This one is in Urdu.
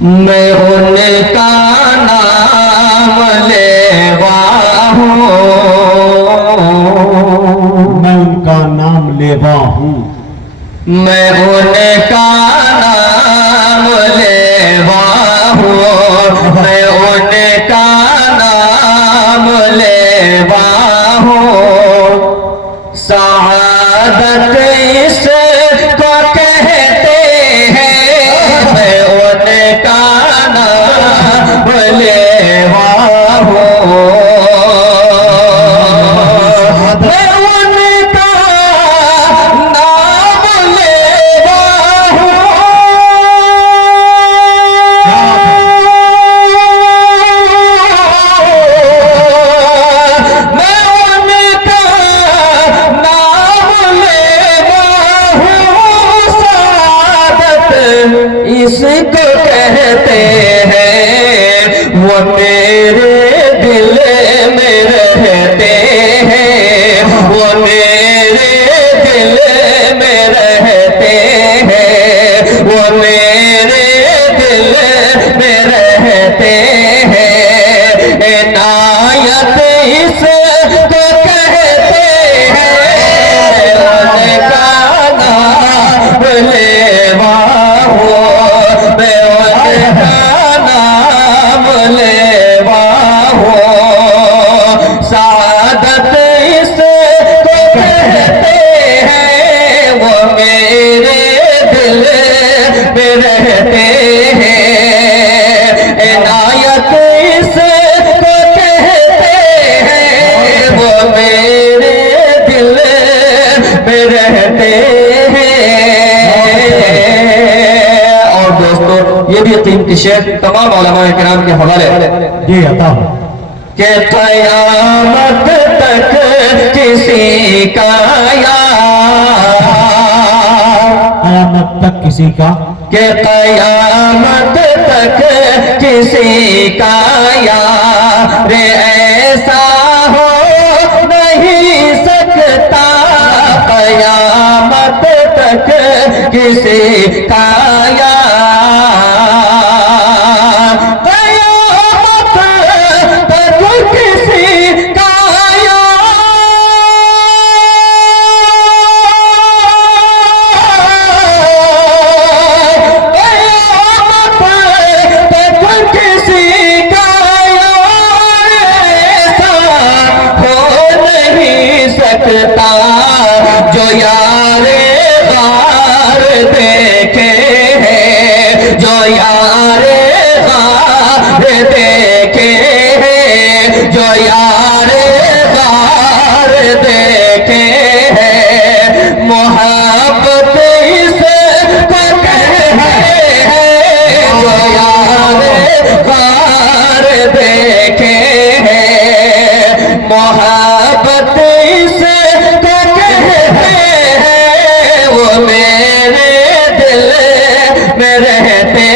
میں ان کا نام لیوا ہوں، میں ان کا نام لیوا ہوں، میں ان کا نام لیوا ہوں، میں ان کا نام لیوا ہوں، سعادت اس کو کہتے ہیں، میں ان کا نام لیوا ہوں، میں ان کا نام لیوا ہوں، میں ان کا نام لیوا ہوں، سعادت اس کو کہتے ہیں، وہ میرے دل میں رہتے ہیں، وہ میرے دل میں رہتے ہیں، وہ میرے دل میں رہتے ہیں، عنایت اس کو کہتے ہیں، ان کا نام لیوا ہوں، میں ان کا نام لیوا ہوں، سعادت اس کو کہتے ہیں، وہ میرے دل میں رہتے ہیں، عنایت اس کو کہتے ہیں، وہ میرے دل میں رہتے ہیں۔ اور دوستو یہ بھی قیمتی شعر تمام علماء کرام کے حوالے یہ عطا ہو کہ قیامت تک کسی کا یار، قیامت تک کسی کا، کہ قیامت تک کسی کا یار ایسا ہو نہیں سکتا، قیامت تک کسی کا یار، قیامت تک کسی کا یار، قیامت تک کسی کا یار ایسا ہو نہیں سکتا، جو یار غار دیکھے ہیں، جو یار غار دیکھے ہیں، جو یار غار دیکھے ہیں، محبت اس کو کہتے ہیں، جو یار غار دیکھے ہیں، محبت اس کو کہتے ہیں، وہ میرے دل میں رہتے